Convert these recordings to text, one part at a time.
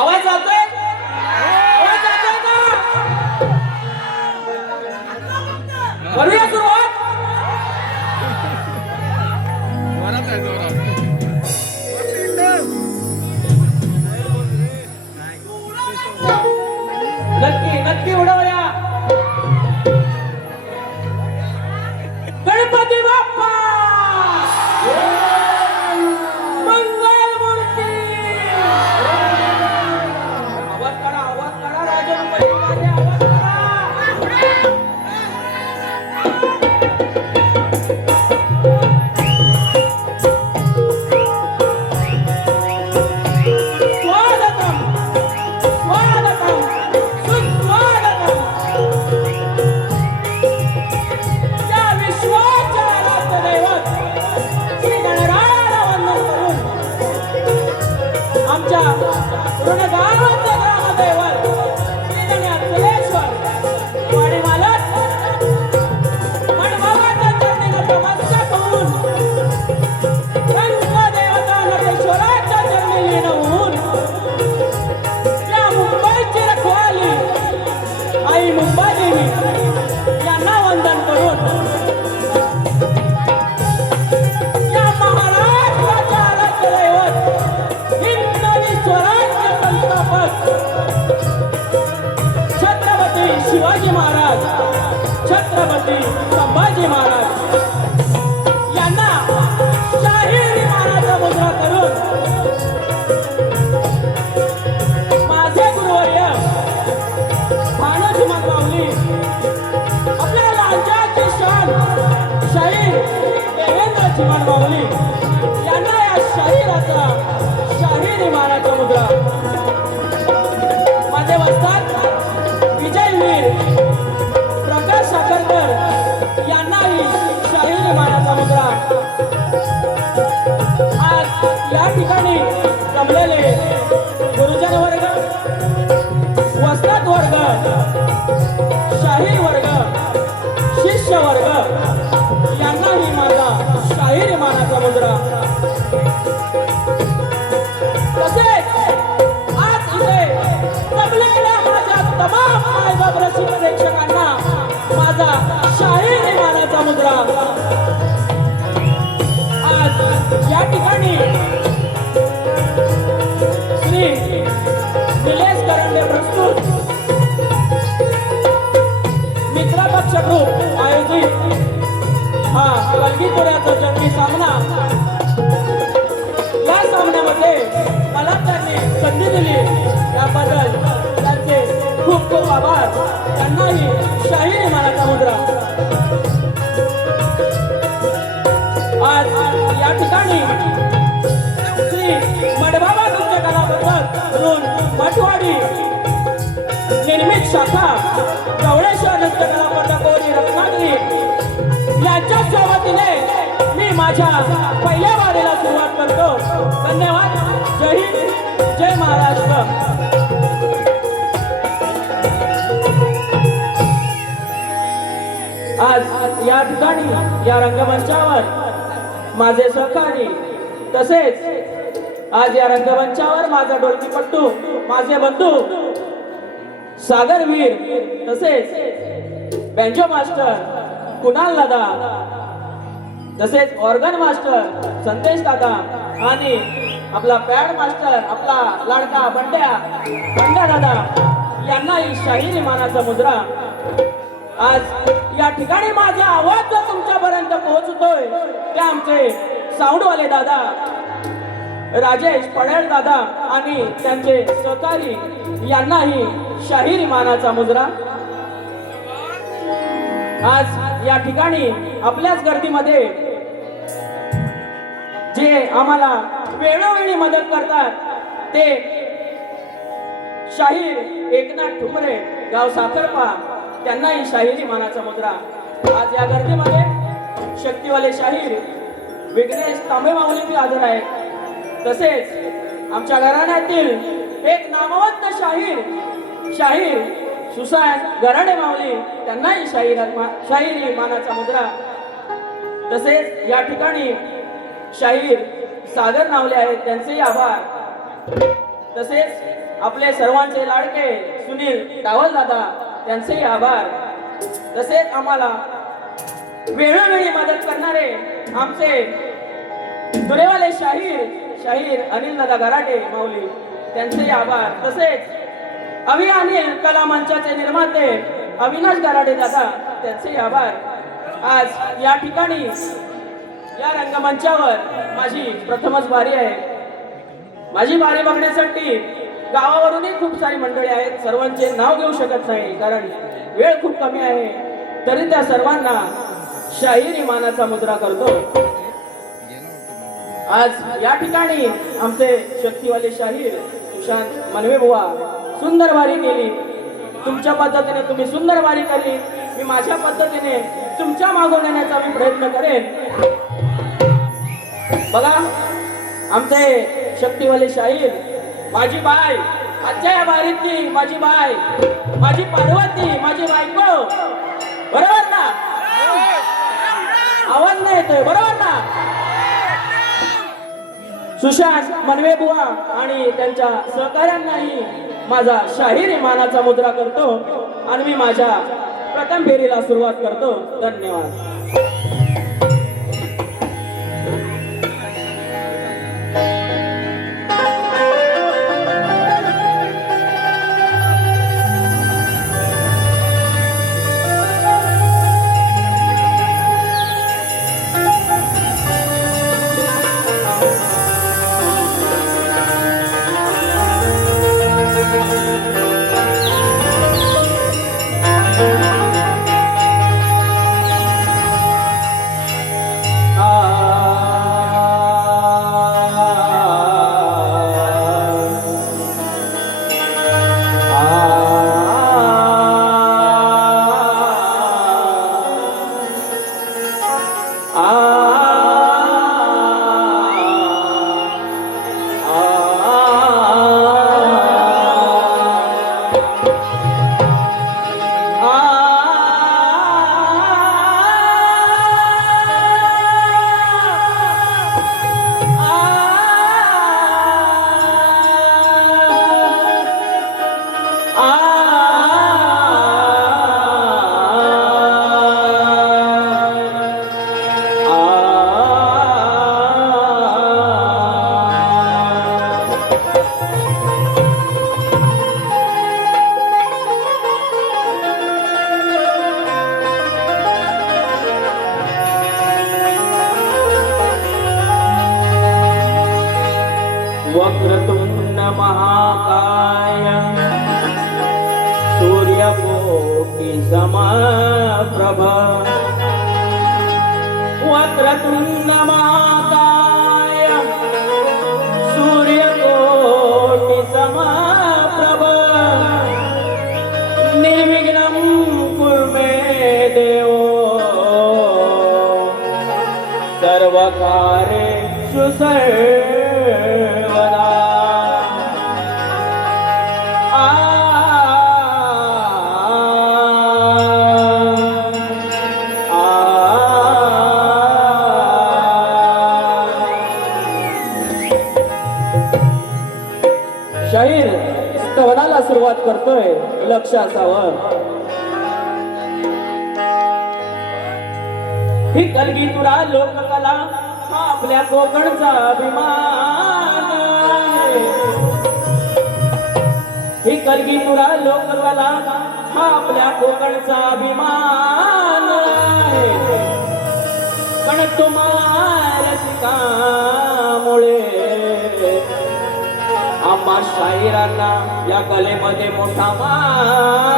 आवाज जातोय का? करूया सुरुवात. नक्की उडवूया. गणपती बाप्पा मंगल मूर्ती. आवाज करा राजा. आवाज करा. शिवाजी महाराज, छत्रपती संभाजी महाराज यांना शाही विमानाचा मुद्रा करून माझे गुरुवर्य मानस मागवली आपल्या राज्याची शान शाहीर देवेंद्र चिमण माऊली यांना या शाहिराचा शाही विमानाचा मुद्रा. माझे वस्ताद प्रकाश साखरकर यांनाही शाही विमानाचा मुद्रा. आज या ठिकाणी जमलेले गुरुजन वर्ग, वस्ताद वर्ग, शाहीर वर्ग, शिष्य वर्ग यांनाही माझा शाही विमानाचा मुद्रा. तसेच आज इथे जमलेल्या माझ्या तमाम मायबाप रसिक प्रेक्षकांना माझा शाही विमानाचा मुद्रा. आज या ठिकाणी श्री निलेश करंडे प्रस्तुत मित्रपक्ष ग्रुप आयोजित हा कलगीतुऱ्याचा जंगी सामना. या सामन्यामध्ये मला त्यांनी संधी दिली याबद्दल त्यांचे खूप खूप आभार. त्यांनाही शाही विमानाचा मुद्रा. आज या ठिकाणी श्री मडबाबा नृत्य कला म्हणून मठवाडी निर्मित शाखा गवळेश्वर नृत्य कला पंढरपूर रत्नागिरी यांच्या सोबतीने मी माझ्या पहिल्या वारीला सुरुवात करतो. धन्यवाद. जय हिंद, जय महाराष्ट्र. आज या ठिकाणी या रंगमंचावर माझे सहकारी तसेच आज या रंगमंचावर माझा ढोलकीपट्टू माझे बंधू सागरवीर तसेच बँजो मास्टर कुणाल दादा, तसेच ऑर्गन मास्टर संदेश दादा आणि आपला पॅड मास्टर आपला लाडका बंड्या दादा यांनाही शाहीर मानाचा मुद्रा. आज या ठिकाणी माझा आवाज जो तुमच्यापर्यंत पोहोचतोय ते आमचे साऊंडवाले दादा राजेश पडेल दादा आणि त्यांचे सहकारी यांनाही शाहीर मानाचा मुजरा. आज या ठिकाणी आपल्याच गर्दीमध्ये जे आम्हाला वेळोवेळी मदत करतात ते शाहीर एकनाथ ठुमरे गाव साखरपा त्यांनाही शाहिरी मानाचा मुद्रा. आज या गर्दीमध्ये शक्तीवाले शाहीर विघ्नेश तांबे माऊली बी हजर आहेत. तसेच आमच्या घराण्यातील एक नामवंत शाहीर सुशांत गराडे माऊली त्यांनाही शाहिरी मानाचा मुद्रा. तसेच या ठिकाणी शाहीर सागर नावले आहेत त्यांचेही आभार. तसेच आपले सर्वांचे लाडके सुनील टावल दादा त्यांचेही आभार. तसेच आम्हाला वेळोवेळी मदत करणारे आमचे दुरेवाले शाहीर अनिल दादा गराडे माऊली त्यांचेही आभार. तसेच अनिल कला मंचाचे निर्माते अविनाश गराडे दादा त्यांचेही आभार. आज या ठिकाणी या रंगमंचावर माझी प्रथमच बारी आहे. माझी बारी बघण्यासाठी गावावरूनही खूप सारी मंडळी आहेत. सर्वांचे नाव घेऊ शकत नाही कारण वेळ खूप कमी आहे. तरी त्या सर्वांना शाहिरी मानाचा मुद्रा करतो. आज या ठिकाणी आमचे शक्तीवाले शाहीर सुशांत मनवे बुवा सुंदर वारी केली. तुमच्या पद्धतीने तुम्ही सुंदर वारी केली. मी माझ्या पद्धतीने तुमच्या मागून येण्याचा मी प्रयत्न करेन. बघा आमचे शक्तीवाले शाहीर माझी बाय आजच्या या वारीतली माझी बाय माझी पार्वती माझी बायको बरोबर ना? आवाज नाही येतोय बरोबर ना? सुशांत मनवे बुवा आणि त्यांच्या सहकाऱ्यांनाही माझा शाहिरी मानाचा मुद्रा करतो आणि मी माझ्या प्रथम फेरीला सुरुवात करतो. धन्यवाद. वक्रतुंड महाकाय सूर्यकोटि समप्रभ वक्रतुंड महाकाय सूर्यकोटि समप्रभ निर्विघ्नं कुरु मे देव सर्वकार्येषु सर्वदा. शाहीर स्तवनाला सुरुवात करतोय. लक्ष असावं ही कलगी तुरा लोककला हा आपल्या कोकणचा अभिमान आहे. ही कलगी तुरा लोककला हा आपल्या कोकणचा अभिमान आहे. पण तुम्हाला रसिकामुळे आम्हा शाहिरांना या कलेमध्ये मोठा मान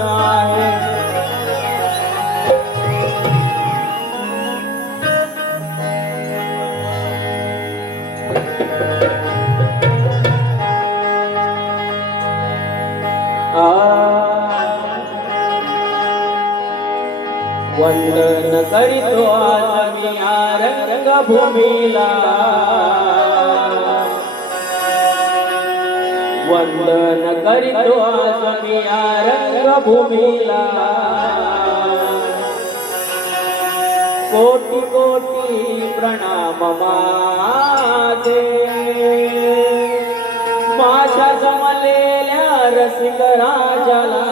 आहे. वंदन करीतो आज मी या रंगभूमीला. वंदन करीतो आज मी या रंगभूमीला. कोटी कोटी प्रणाम माझे माझ्या जमलेल्या रसिक राजाला.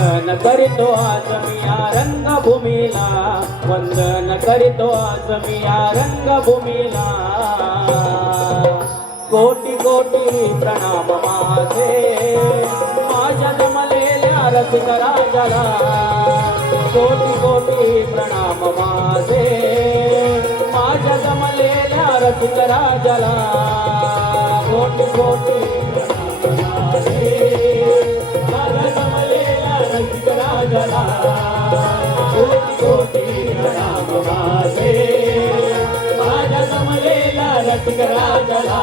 वंदन करीतो आज मी या रंगभूमीला. वंदन करीतो आज मी या रंगभूमीला. कोटी कोटी प्रणाम माझे माझ्या जमलेल्या रसिक राजाला. कोटी कोटी प्रणाम माझे माझ्या जमलेल्या रसिक राजाला. कोटी कोटी प्रणाम माझे माझ्या जमलेल्या रसिक राजाला. कोटी कोटी प्रणाम माझे माझ्या जमलेल्या रसिक राजाला.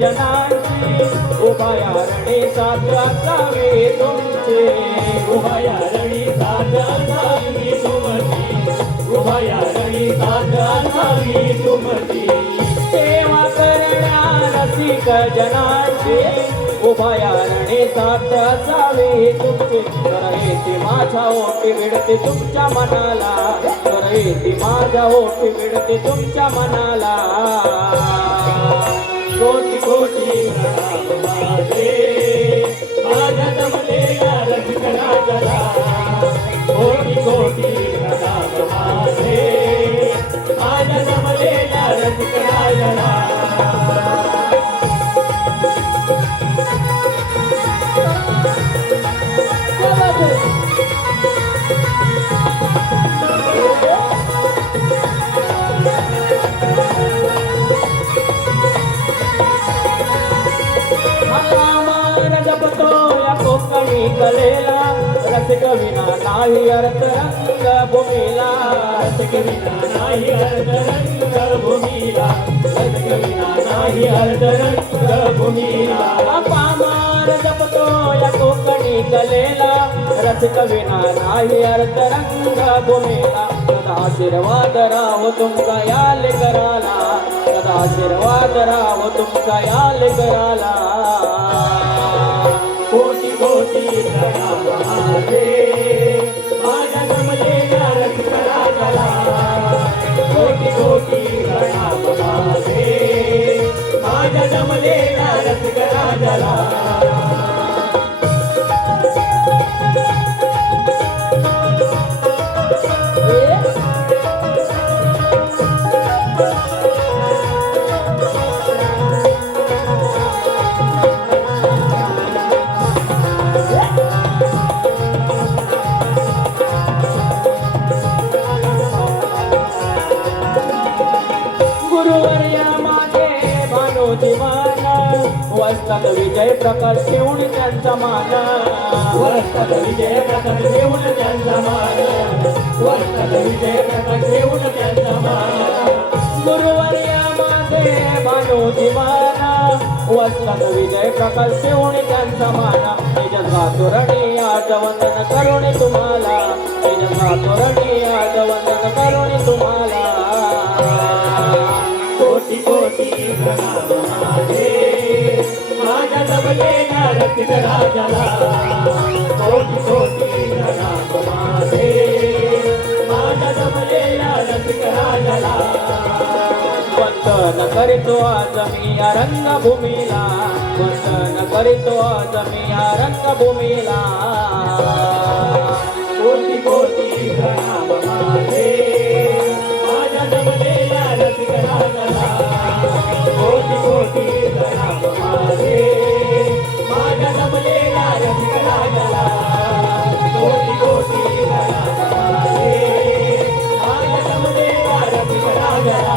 जनांची उभया रणी साथ असावे तुमचे. उभया रणी साथ असावी तुमची. उभया रणी साथ असावी तुमची. सेवा करण्या रसिक जनांची उभया रणी साथ असावे तुमचे. करते माझ्या ओटी विडते तुमच्या मनाला. करते माझ्या ओटी विडते तुमच्या मनाला. कोटी कोटी प्रणाम माझे माझ्या जमलेल्या रसिक राजाला. कोटी कोटी प्रणाम माझे माझ्या जमलेल्या रसिक राजाला. कलेला रसिक विना नाही अर्थ रंगभूमीला. रसिक विना नाही अर्थ रंगभूमीला. रसिक विना नाही अर्थ रंगभूमीला. पामार जपतो या कोकणी कलेला. रसिक विना नाही अर्थ रंगभूमीला. सदा आशीर्वाद राहो तुमका याल कराला. सदा आशीर्वाद राहो तुमका याल कराला. कोटी कोटी प्रणाम माझे माझ्या जमलेल्या रसिक राजाला. कोटी कोटी प्रणाम माझे माझ्या जमलेल्या रसिक राजाला. गुरुवर्या माझे भानोजी मान वस्तात विजय प्रकाश ठेवून त्यांचा मान वस्तात विजय प्रकाश देऊन त्यांचा मान वस्तात विजय प्रकाश देऊन त्यांचा मान गुरुवर्या माझे भानोजी मान वस्तात विजय प्रकाश ठेवून त्यांचा मान निज गातुरणी आज वंदन करुणी तुम्हाला निज गातुरणी आज वंदन करुणी तुम्हाला कोटी कोटी प्रणाम माझे माझ्या जमलेल्या रसिक राजाला कोटी कोटी प्रणाम माझे माझ्या जमलेल्या रसिक राजाला वंदन करीतो आज मी या रंगभूमीला वंदन करीतो आज मी या रंगभूमीला कोटी कोटी प्रणाम माझे माझ्या जमलेल्या रसिक राजाला कोटी कोटी प्रणाम माझे माझ्या जमलेल्या रसिक राजाला कोटी कोटी प्रणाम माझे माझ्या जमलेल्या रसिक राजाला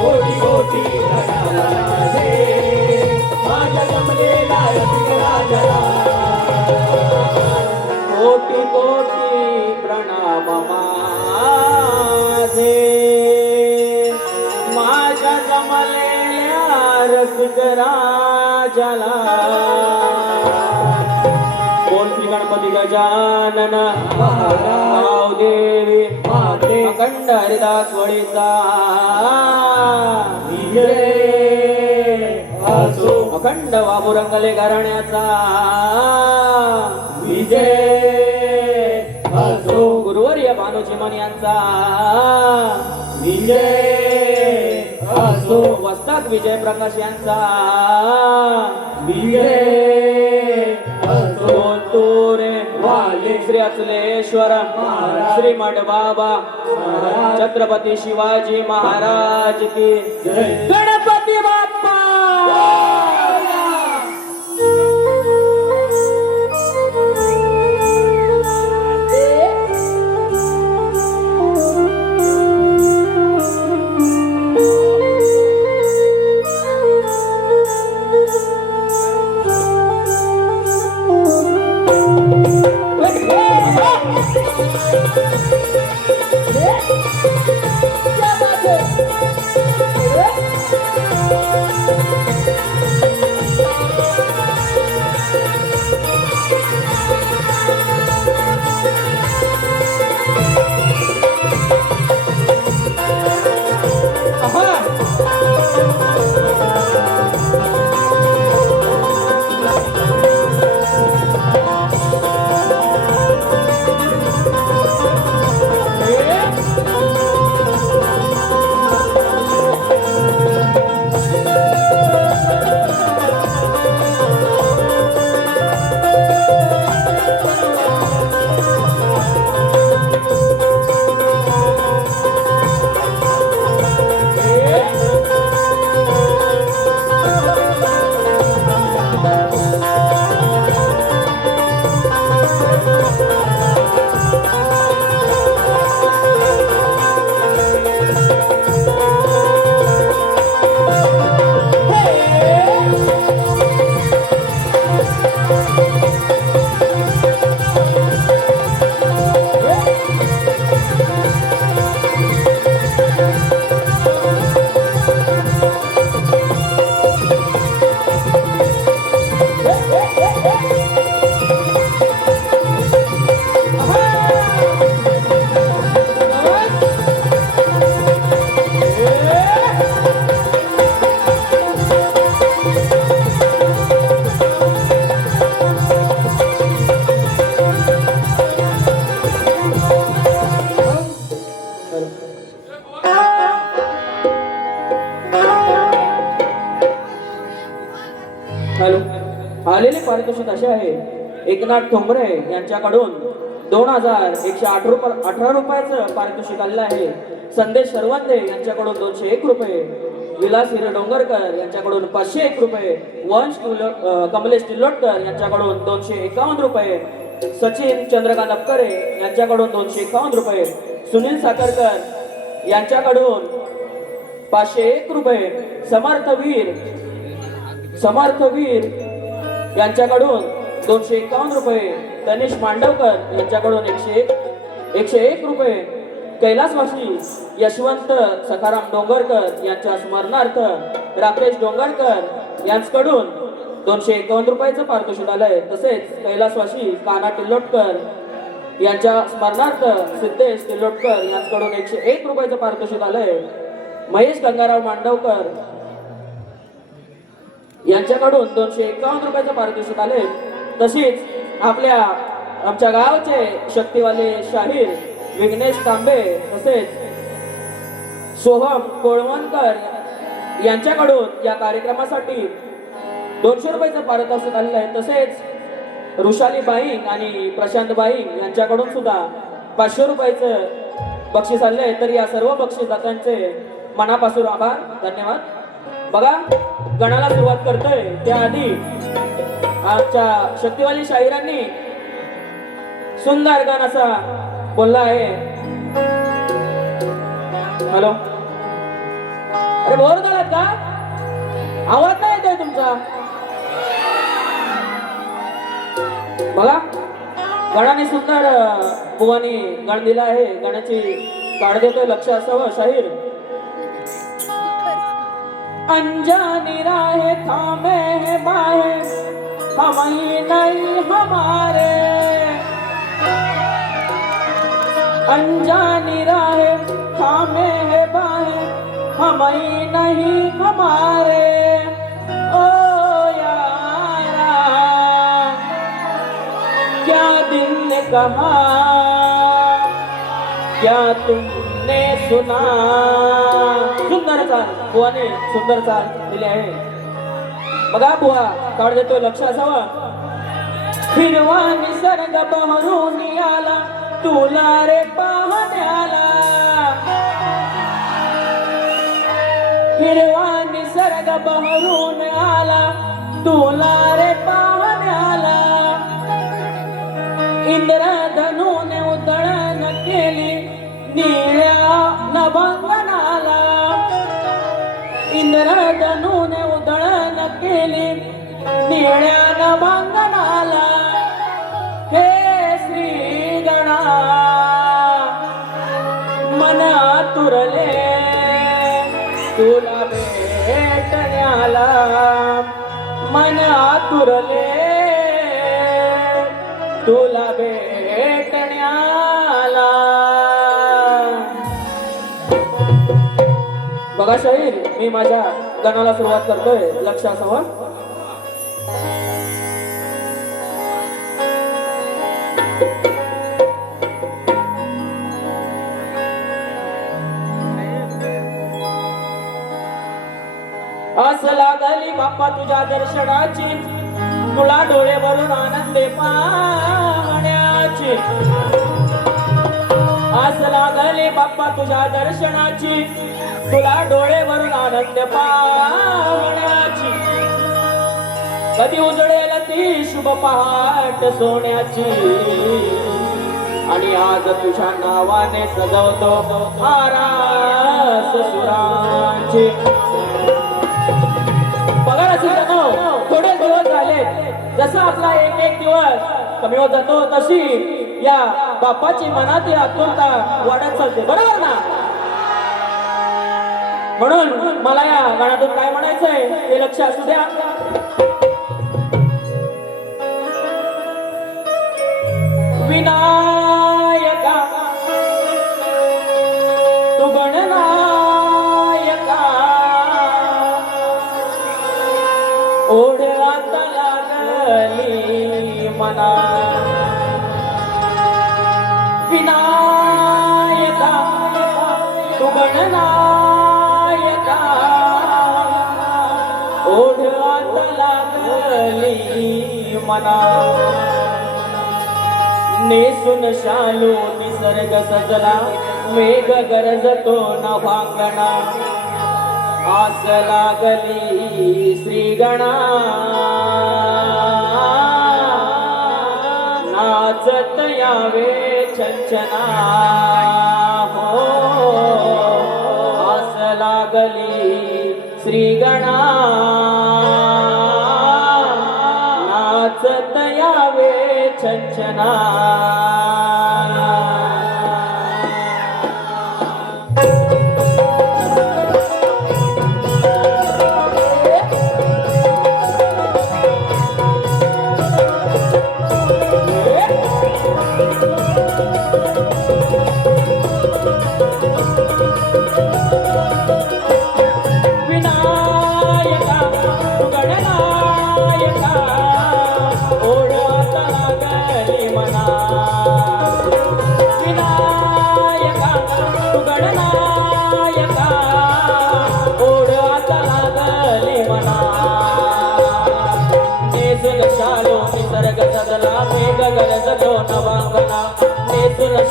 कोटी कोटी प्रणाम माझे माझ्या जमलेल्या रसिक राजाला कोटी कोटी प्रणाम माझे माझ्या जमलेल्या रसिक राजाला बोल श्री गणपती गजानन महाराज देवी माते अखंड हरिदास वळीचा विजय असो अखंड बाबू रंगले घराण्याचा विजय असो गुरुवर्य भानोजी मन यांचा विजय असो वस्ताद विजय प्रकाश यांचा विजय असो तोरे वाले श्री अचलेश्वर श्री बाबा छत्रपती शिवाजी महाराज की जय गणपती बाप्पा हॅलो आलेले पारितोषिक असे आहे एकनाथ ठोंबरे यांच्याकडून 2118 रुपयाचं पारितोषिक आलेलं आहे. संदेश सरवंदे यांच्याकडून 201 रुपये, विलास हिरे डोंगरकर यांच्याकडून 501 रुपये, वंश कमलेश तिल्लोटकर यांच्याकडून 251 रुपये, सचिन चंद्रकांत अपकरे यांच्याकडून 251 रुपये, सुनील साखरकर यांच्याकडून 501 रुपये समर्थ वीर यांच्याकडून 251 रुपये, गणेश मांडवकर यांच्याकडून 101 रुपये, कैलासवासी यशवंत सखाराम डोंगरकर यांच्या स्मरणार्थ राकेश डोंगरकर यांच्याकडून 251 रुपयाचं पारितोषिक आलंय. तसेच कैलासवासी काना टिल्लोटकर यांच्या स्मरणार्थ सिद्धेश टिल्लोटकर यांच्याकडून 101 रुपयाचं पारितोषिक आलंय. महेश गंगाराव मांडवकर यांच्याकडून 251 रुपयाचं पारितोषिक आले. तसेच आमच्या गावचे शक्तिवाले शाहीर विघ्नेश तांबे तसेच सोहम कोळवणकर यांच्याकडून या कार्यक्रमासाठी 200 रुपयाचं पारितोषिक आलेलं आहे. तसेच ऋषाली बाईंग आणि प्रशांत बाईंग यांच्याकडून सुद्धा 500 रुपयाचं बक्षीस आले आहे. तर या सर्व बक्षीसदात्यांचे मनापासून आभार, धन्यवाद. बघा, गणाला सुरुवात करतोय त्याआधी आमच्या शक्तिवाली शाहिरांनी सुंदर गाणं असा बोलला आहे. हॅलो, अरे बोर झालात का? आवाज नाही येतोय तुमचा. बघा, गणाने सुंदर बुवानी गण दिला आहे. गणाची काढ देतोय, लक्ष असावं. शाहीर अनजानी राहे थामे है बाहे हम ही नहीं हमारे, अनजानी राहे थामे है बाहे हम ही नहीं हमारे. ओ यारा क्या दिल ने कहा क्या तुमने सुना. सुंदर चाल बुवाने सुंदर चाल दिली आहे. बघा, बुवा काढ देतोय, लक्ष असावं. हिरवा निसर्ग बहरून आला तुला रे पाहण्याला, हिरवा निसर्ग बहरून आला तुला रे पाहण्याला. इंद्रधनुने उधळण केली निळ्या नभंगनाला, इंद्रधनुने उधळण केली निळ्या नभंगनाला. हे श्री गणा मन आतुरले तुला भेटण्याला, मन आतुरले तुला भेटण्याला. बघा शाहीर, मी माझ्या गणाला सुरुवात करतोय, लक्ष असावं. आस लागली बाप्पा तुझ्या दर्शनाची, तुला डोळे भरून आनंदे पाहण्याची. आस लागली बाप्पा तुझ्या दर्शनाची, तुला डोळे भरून आनंद पाहण्याची. कधी उजळेल ती शुभ पहाट सोन्याची, आणि आज तुझ्या नावाने सजवतो आरास सुरांची. बघा रसिकांनो, थोडे दिवस झाले, जसा आपला एक दिवस कमी होत जातो तशी या बाप्पाची मनातील आतुरता वाढत चालते, बरोबर ना? म्हणून मला या गाण्यातून काय म्हणायचंय ते लक्ष असू द्या. विनायका तू गणनायका, ओढ्यात लागली मना. विनायका तू गणनायका, ओढ्यात लागली मना. नेसून शालू निसर्ग सजला, मेघ गरजतो नभांगणा. आस लागली श्रीगणा, नाचत यावे छंछना. हो आस लागली श्रीगणा नाचत यावे छंछना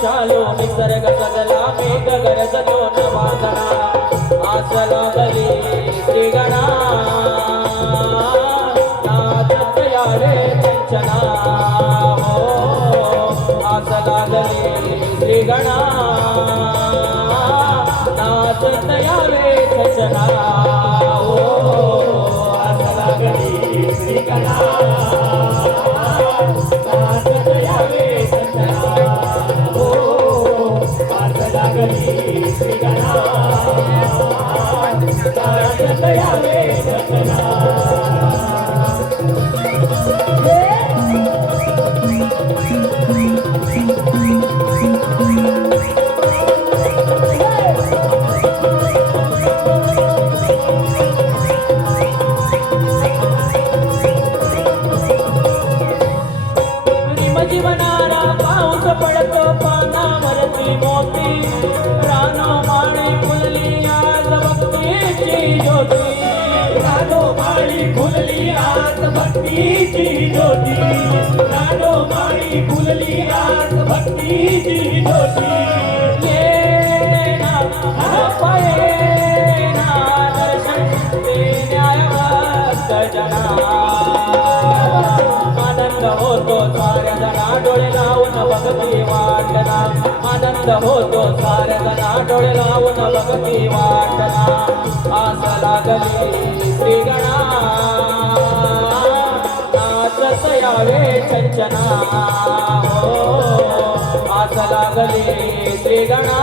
शालो निसर्ग सदला मेघ गरजतो नवादना आस लागली श्रीगणा नाचत यावे चंचना हो आस लागली श्रीगणा नाचत यावे चंचना हो आस लागली श्रीगणा नाचत यावे चंचना श्रीगणा नाचत यावे चंचना जीवनाला पाऊस पडतो पानावरती मोती रानो माळी फुलली आज भक्तीची ज्योती रानो माळी फुलली आज भक्तीची ज्योती रानो माळी फुलली आज भक्तीची ज्योती येना पायेना दर्शन देण्यावत जना आनंद होतो साऱ्या जना डोळे लावून भक्ती वाटना आनंद होतो साऱ्या जना डोळे लावून भक्ती वाटना आस लागली श्रीगणा नाचत यावे चंचना हो आस लागली श्रीगणा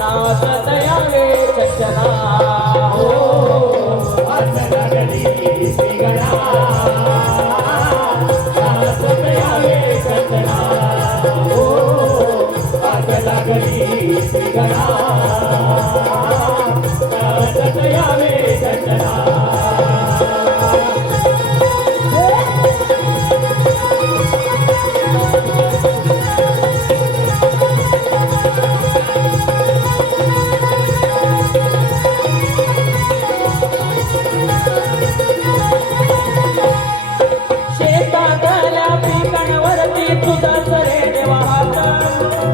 नाचत यावे चंचना हो आस लागली श्रीगणा नाचत यावे चंचना हो आस लागली श्रीगणा नाचत यावे चंचना शेतातल्या पिकांवरती तुझाच रे देवा हात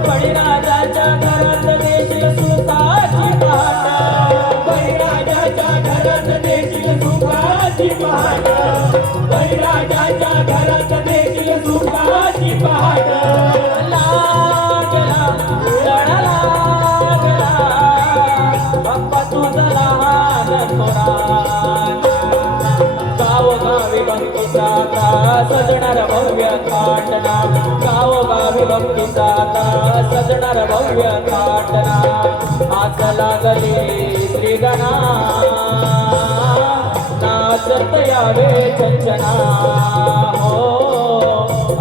बळीराजाच्या घरात देशील सुखाची पहाट बळीराजाच्या घरात देशील सुखाची पहाट बळीराजाच्या घरात देशील सुखाची पहाट लागला लढा लागला बाप्पा तुझा लहान थोरा गावोगावी भक्तीचा आता सजणार भव्य थाटना गावोगावी भक्तीचा आता सजणार भव्य थाटना आस लागली श्रीगणा नाचत यावे चंचना हो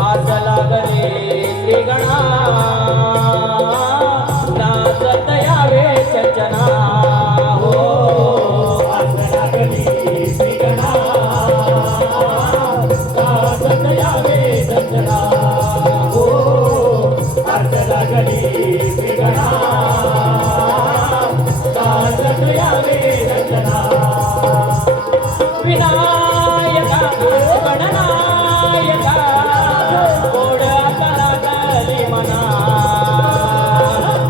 आस लागली श्रीगणा नाचत यावे चंचना हो आस लागली श्रीगणा नाचत यावे चंचना हो आस लागली श्रीगणा नाचत यावे चंचना विनायका गणनायका गोड लागली मना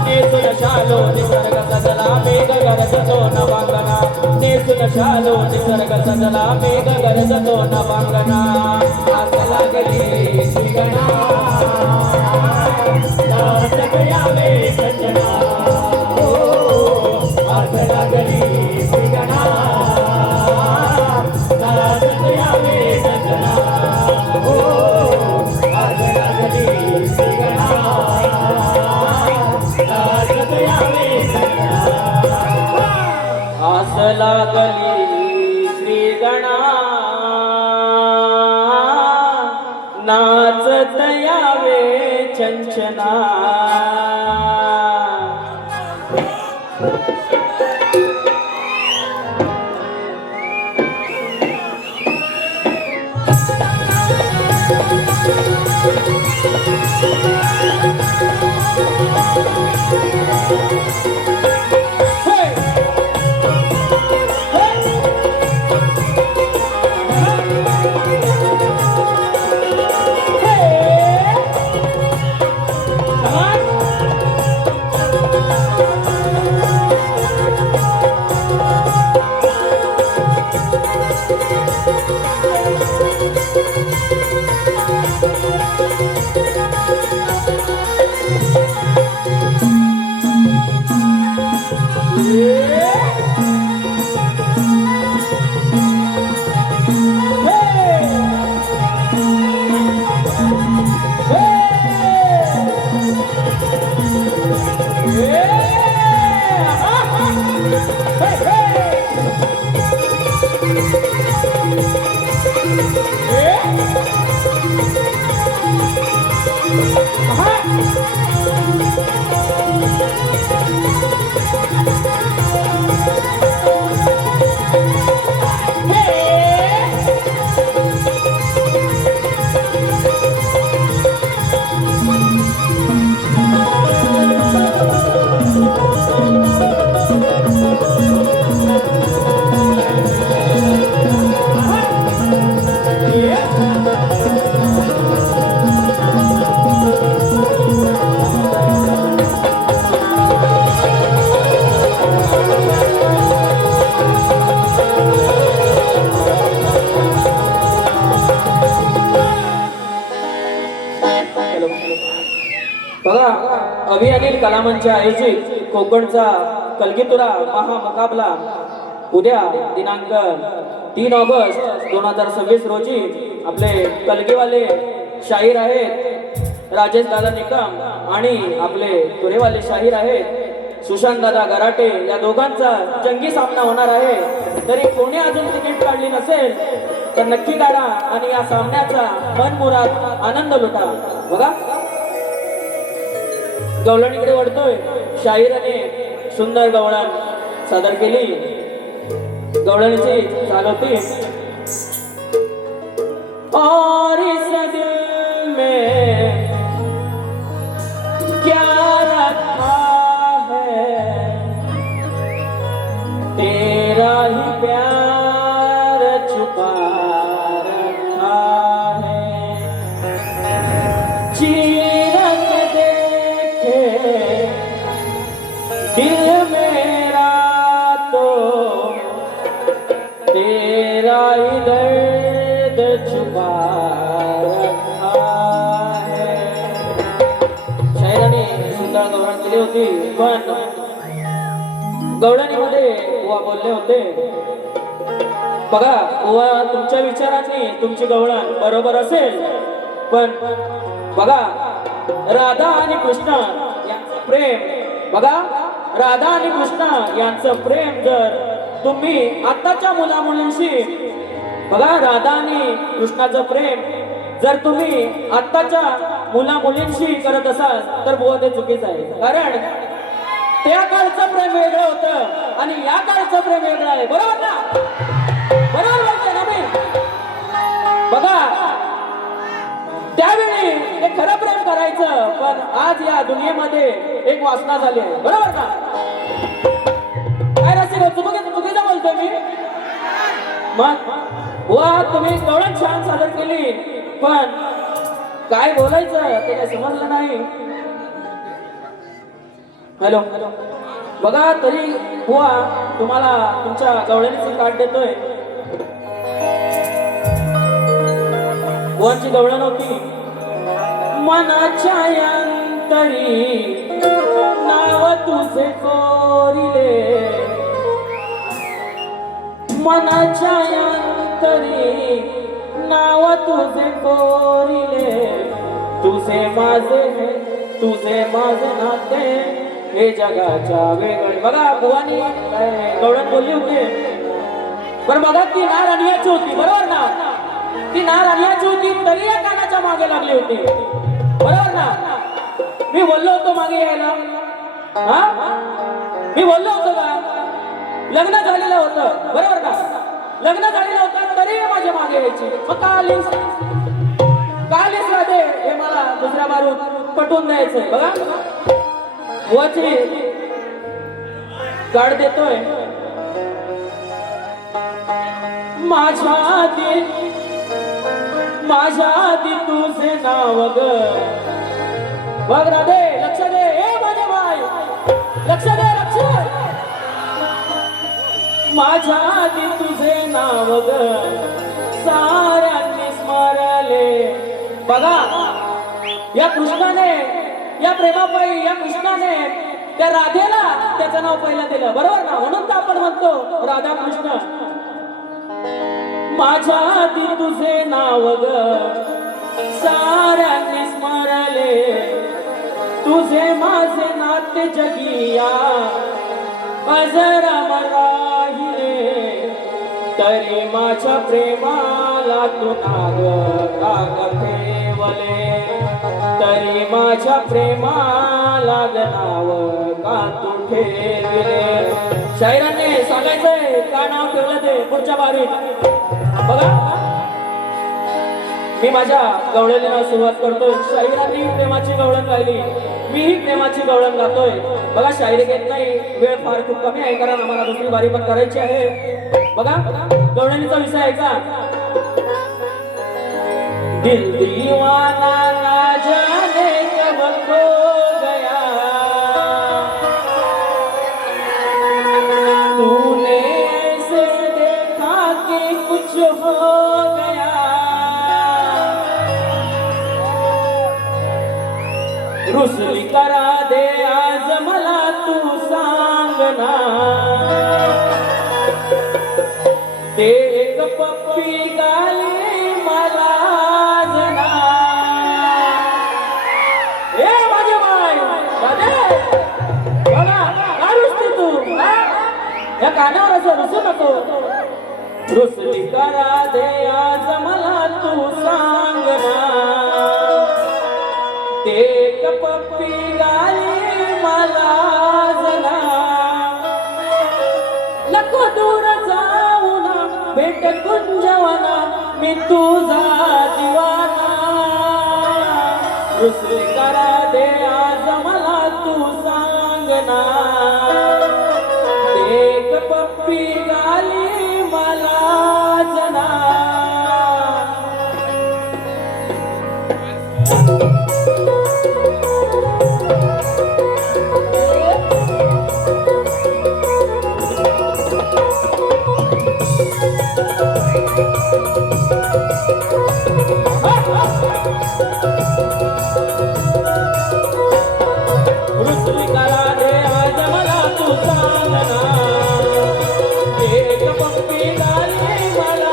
नेसून शालो निसर्ग सजला मेघ गरजतो नवांगना नेसून शालो निसर्ग सजला मेघ गरजतो नवांगना आस लागली श्रीगणा नाचत यावे चंचना हो लागली श्री गणा नाचत यावे चंचना बघा अभियानील कलामंच आयोजित कोकणचा कलगीतुरा महामुकाबला उद्या दिनांक 3 ऑगस्ट 2026 रोजी आपले कलगीवाले शाहीर आहेत राजेश दादा निकम आणि आपले तुरेवाले शाहीर आहेत सुशांत दादा गराटे या दोघांचा जंगी सामना होणार आहे। तरी कोणी अजून तिकीट काढली नसेल तर नक्की काढा आणि या सामन्याचा मनमुराद आनंद लुटा। बघा गवळणीकडे वळतोय शाहीराने सुंदर गवळण सादर केली। गवळणीची चाल होती और इस दिल में क्या रखा है तेरा ही प्यार छुपा रखा है चीर के देखे दिल मेरा तो तेरा ही दर्द छुपा रखा है। शायराने सुंदर गवळण केली होती पण गवळणीमध्ये बुवा बोलले होते बघा बुवा तुमच्या विचारांनी तुमची गवळण बरोबर असेल पण बघा राधा आणि कृष्ण यांचं प्रेम बघा राधा आणि कृष्ण यांचं प्रेम जर तुम्ही आताच्या मुला मुलींशी बघा राधा आणि कृष्णाचं प्रेम जर तुम्ही आताच्या मुला मुलींशी करत असाल तर बुवा ते चुकीचं आहे। कारण त्या काळचं प्रेम वेगळं होतं आणि या काळचं प्रेम वेगळं आहे। बरोबर ना? बरोबर बोलतोय ना मी? बघा त्यावेळी ते खरं प्रेम करायचं पण आज या दुनियेमध्ये एक वासना झाली आहे। बरोबर ना? काय रसिक चुकीचं बोलतोय मी? मग वा तुम्ही गवळण छान सादर केली पण काय बोलायचं ते काय समजलं नाही। हॅलो बघा तरी बुवा तुम्हाला तुमच्या गवळणीची कार्ड देतोय। बुवांची गवळण होती मनाच्या अंतरी नाव तुझे कोरिले मनाच्या अंतरी नाव तुझे कोरिले तुझे माझे नाते हे जगाच्या वेगळे. बघा बुवानी गवळण बोलली होती, पण बघा ती नार आणण्याची होती, बरोबर ना? ती नार आणण्याची होती तरी या कानाच्या मागे लागली होती, बरोबर ना? मी बोललो होतो मागे यायला, हा? मी बोललो होतो का? लग्न झालेलं होतं, बरोबर का? लग्न झालेलं होतं तरी माझ्या मागे यायची. मग कालीच राहते हे मला दुसऱ्या बाजूत पटवून द्यायचंय. बघा वचरी काढ देतोय माझ्या आधी तुझे नाव ग. बघ राधे, लक्ष दे, ए माझे बाय, लक्ष दे, लक्ष. माझ्या आधी तुझे नाव ग साऱ्यांनी स्मरले. बघा या कृष्णाने, या प्रेमापायी या कृष्णाने त्या राधेला त्याचं नाव पहिलं दिलं, बरोबर ना? म्हणून तर आपण म्हणतो राधा कृष्ण. माझ्या आधी तुझे नाव ग साऱ्यांनी स्मरले, तुझे माझे नाते जगिया अजरा राहिले, तरी माझ्या प्रेमाला तू नाग काग ठेवले, तरी माझ्या प्रेमाला नाव का तू ठेवले. शाहिरांनी सांगायचंय का नाव ठेवलं ते पुढच्या बारीत. बघा मी माझ्या गवळणीला सुरुवात करतोय. शाहिरांनी प्रेमाची गवळण गायली, मीही प्रेमाची गवळण गातोय. बघा शाहिरी घेत नाही, वेळ फार खूप कमी आहे, कारण आम्हाला दुसरी बारी पण करायची आहे. बघा गवळणीचा विषय आहे का? दिल दीवाना ना जाने कब खो गया, तूने ऐसे देखा कि कुछ हो गया, रुसली करा दे आज मला तू सांगना, ते एक पप्पी गाली मला जना. ए माझे बाय दादे, बघा काय रुसते तू, या कानावर असं रुसू नको. रुसली करा दे आज मला तू सांगना, ते एक पप्पी गाली मला जना. नको दूर जाऊ ना भेट कुंजवना, मी तुझा दिवाना. रुसली करा दे आज मला तू सांगना, एक पप्पी गाली मला जना. रुसली करा दे आज मला तू सांगना, एक पप्पी गाली मला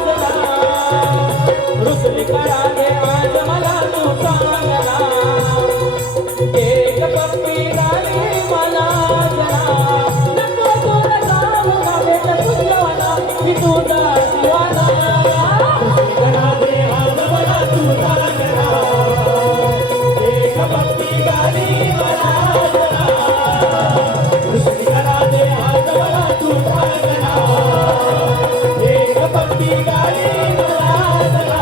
जना. रुसली करा दे आज मला तू सांगना, एक पप्पी गाली मला जना. नको दूर जाऊ ना भेट तुझ्यावाना, मी तुझा दिवाना. रुसली करा दे आज मला तू सांगना, एक पप्पी गाली मला जना. रुसली करा दे आज मला तू सांगना, एक पप्पी गाली मला जना.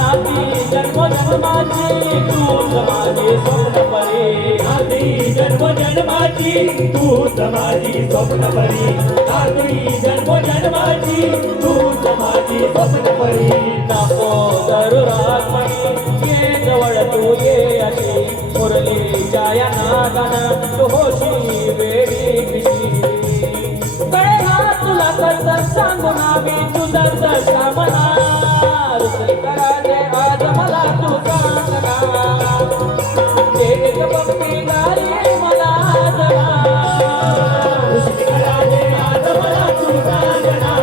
नाती जन्म जन्माची तू माझी स्वप्न परी, नाती जन्म जन्माची तू माझी स्वप्न परी, नाती जन्म जन्माची तू माझी स्वप्न परी. नको जरूरात मणी ये जवळ तू ये अशी मुरलीच्या या नादानं तू सांगू ना मी तुझं दशा मना रुसली करा दे आज मला तू सांग ना एक पप्पी गाली मला जरा रुसली करा दे आज मला तू सांग ना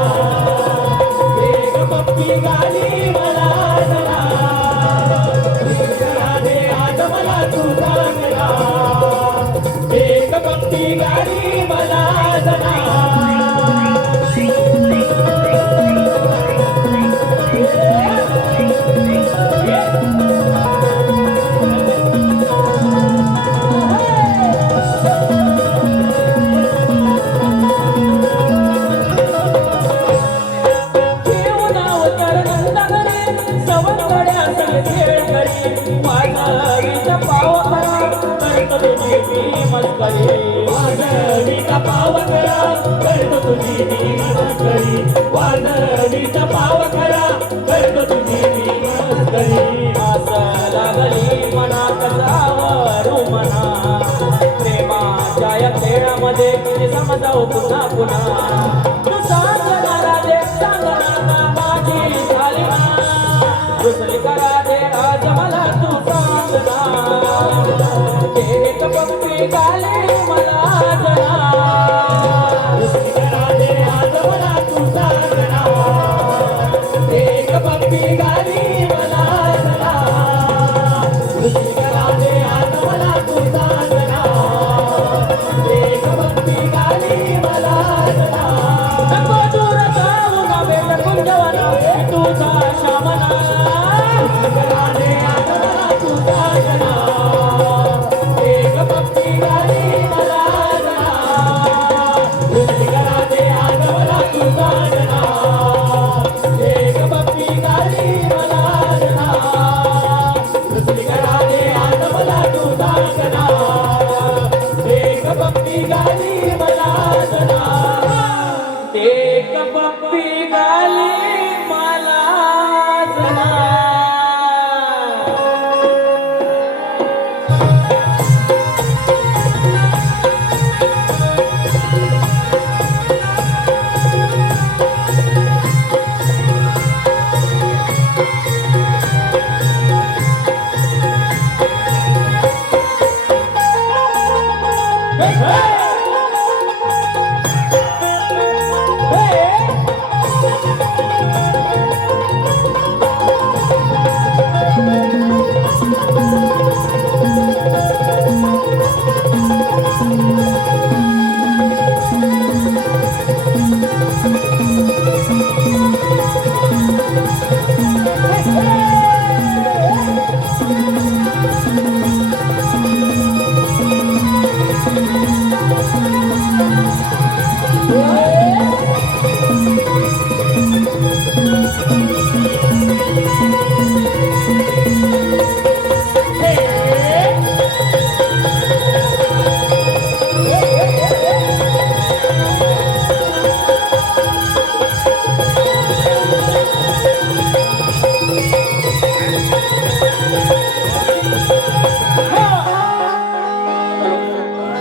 एक पप्पी गाली मला जरा रुसली करा दे आज मला तू सांग ना एक पप्पी गाली मला जरा वादळीचा पाव खरा करतो तुझी मी मस्करी वादळीचा पाव खरा करतो तुझी मी मस्करी असं लागली मनात जावरू मना प्रेमाच्या या खेळामध्ये किती समजावू पुन्हा पुन्हा तू सांग मला दे सांग ना माझी झाली ना रुसली करा दे आज मला तू सांग ना एक पप्पी गाली मला जरा रुसली करा दे आज मला तू सांग ना एक पप्पी गाली मला जरा रुसली करा दे आज मला तू सांग ना एक पप्पी गाली मला जरा नको दूर जाऊ ना बेटा कुंजवाना तुझा शामना रुसली करा दे आज मला तू सांग ना एक पप्पी गाली मला जरा रुसली करा दे आज मला तू सांग ना एक पप्पी गाली मला जरा रुसली करा दे आज मला तू सांग ना एक पप्पी गाली मला जरा एक पप्पी गाली मला जरा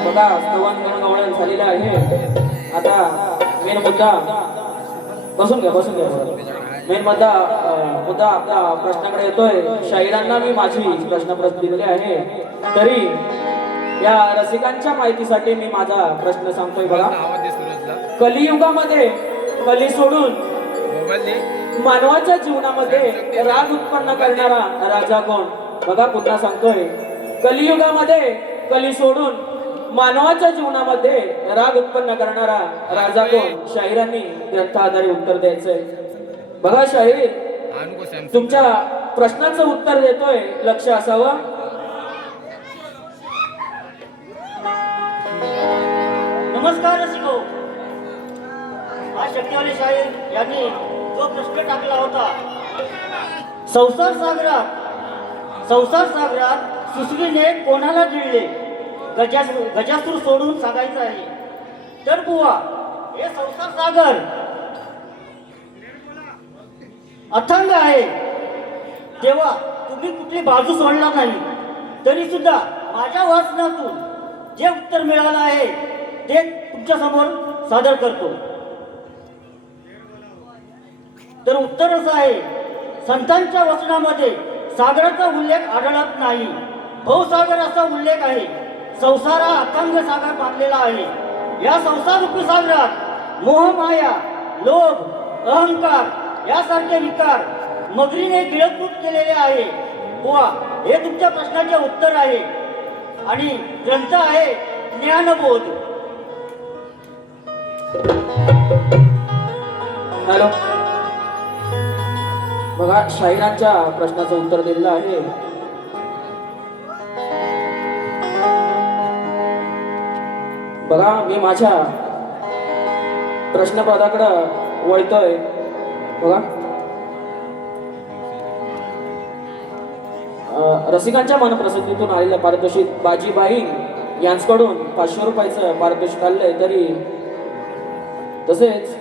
बघा स्तवन गणगवळण झालेलं आहे. आता मेन मुद्दा बसून घ्या मेन मुद्दा आपला प्रश्नाकडे येतोय. शाहिरांना मी माझी प्रश्न दिलेले आहे, तरी या रसिकांच्या माहितीसाठी मी माझा प्रश्न सांगतोय. बघा, कलियुगामध्ये कली सोडून मानवाच्या जीवनामध्ये राग उत्पन्न करणारा राजा कोण? बघा पुन्हा सांगतोय, कलियुगामध्ये कली सोडून मानवाच्या जीवनामध्ये राग उत्पन्न करणारा राजा कोण? शाहिरांनी ग्रंथाधारे उत्तर द्यायचंय. बघा शाहीर तुमच्या प्रश्नाचं उत्तर देतोय, लक्ष असावं. नमस्कार रसिको. आज शक्तिवाले शाहीर यांनी जो प्रश्न टाकला होता, संसार सागरात सुसरीने कोणाला गिळले? गजासूर सोडून सांगायचं आहे. तर बुवा, हे संसार सागर अथांग आहे, तेव्हा तुम्ही कुठली बाजू सोडला नाही. तरी सुद्धा माझ्या वाचनातून जे उत्तर मिळालं आहे ते तुमच्या समोर सादर करतो. तर उत्तर असं आहे, संतांच्या वचनामध्ये सागराचा उल्लेख आढळत नाही. भवसागर असा उल्लेख आहे. संसार हा अथांग सागर मानलेला आहे. या संसार रूपी सागरात मोहमाया, लोभ, अहंकार यासारखे विकार मगरीने गिळंकृत केलेले आहे. बुवा, हे तुमच्या प्रश्नाचे उत्तर आहे. आणि ग्रंथ आहे ज्ञानबोध. हॅलो, बघा शाहिरांच्या प्रश्नाचं उत्तर दिलेलं आहे. बघा, मी माझ्या प्रश्नपदाकडं वळतोय. बघा, रसिकांच्या मनप्रसिद्धीतून आलेलं पारितोषिक बाजीबाई यांच्याकडून 500 रुपयाचं पारितोषिक आलंय. तरी तसेच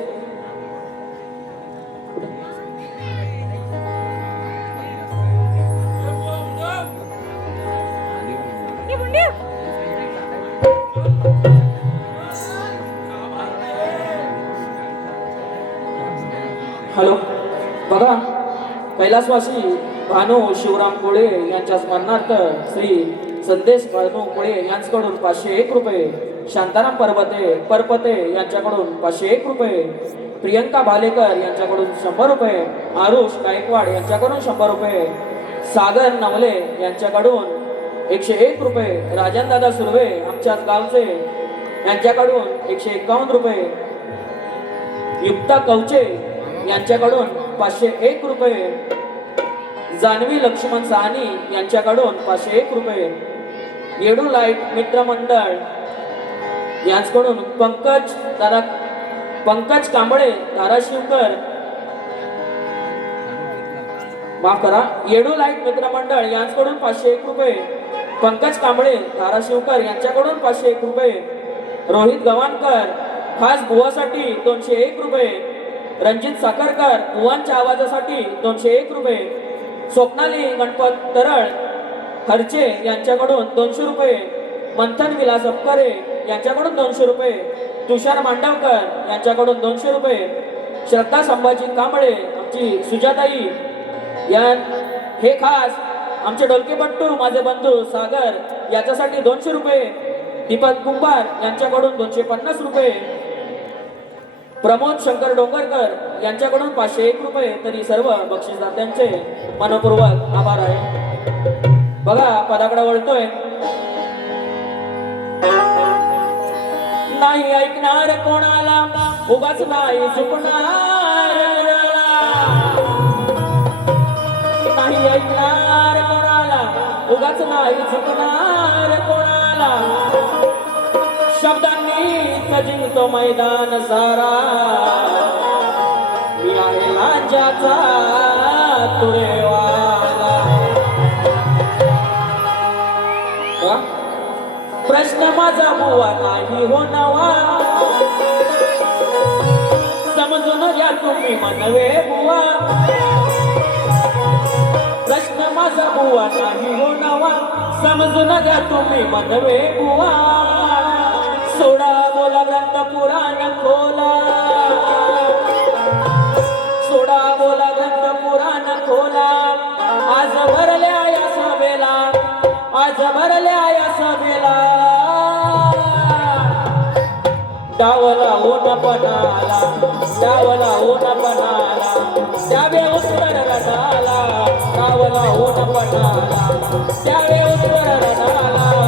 हॅलो, बघा, कैलासवासी भानू शिवराम कोळे यांच्या स्मरणार्थ श्री संदेश भानू कोळे यांच्याकडून 501 रुपये, शांताराम परपते यांच्याकडून 501 रुपये, प्रियंका भालेकर यांच्याकडून 100 रुपये, आरुष गायकवाड यांच्याकडून 100 रुपये, सागर नवले यांच्याकडून 101 रुपये, राजनदादा सुर्वे आमच्याच गावचे यांच्याकडून 151 रुपये, युक्ता कवचे यांच्याकडून 501 रुपये, जानवी लक्ष्मण साहनी यांच्याकडून 501 रुपये, येडू लाईट मित्रमंडळ यांच्याकडून पंकज कांबळे धाराशिवकर, माफ करा, येडू लाईट मित्रमंडळ यांच्याकडून 501 रुपये, पंकज कांबळे धाराशिवकर यांच्याकडून 501 रुपये, रोहित गव्हाणकर खास बुवासाठी 201 रुपये, रणजित साखरकर बुवांच्या आवाजासाठी 201 रुपये, स्वप्नाली गणपत तरळ खर्चे यांच्याकडून 200 रुपये, मंथन विलास अपकरे यांच्याकडून 200 रुपये, तुषार मांडवकर यांच्याकडून 200 रुपये, श्रद्धा संभाजी कांबळे आमची सुजाताई हे खास आमचे डोलकेपट्टू माझे बंधू सागर याच्यासाठी 200 रुपये, दीपक कुंभार यांच्याकडून 250 रुपये, प्रमोद शंकर डोंगरकर यांच्याकडून 501 रुपये. तरी सर्व बक्षीसदात्यांचे मनपूर्वक आभार आहे. बघा, पदाकडे वळतोय. नाही ऐकणार कोणाला, उगाच नाही चुकणार कोणाला, नाही ऐकणार कोणाला, उगाच नाही चुकणार कोणाला, शब्दांनी जिंकतो मैदान सारा, मी आहे लांजाचा तुरेवाला. प्रश्न माझा बुवा नाही हो नवा, समजून घ्या तुम्ही मनवे बुवा, प्रश्न माझा बुवा नाही हो नवा, समजून घ्या तुम्ही मनवे बुवा, सोडा बोला ग्रंथ पुराण खोला, सोडा बोला ग्रंथ पुराण खोला, आज भरल्या या सभेला, आज भरल्या या सभेला, डावला ऊन पणाला, डावला ऊन पणाला, त्यावे उत्तर रडाला, डावला ऊन पणाला, त्यावे उत्तर रडाला.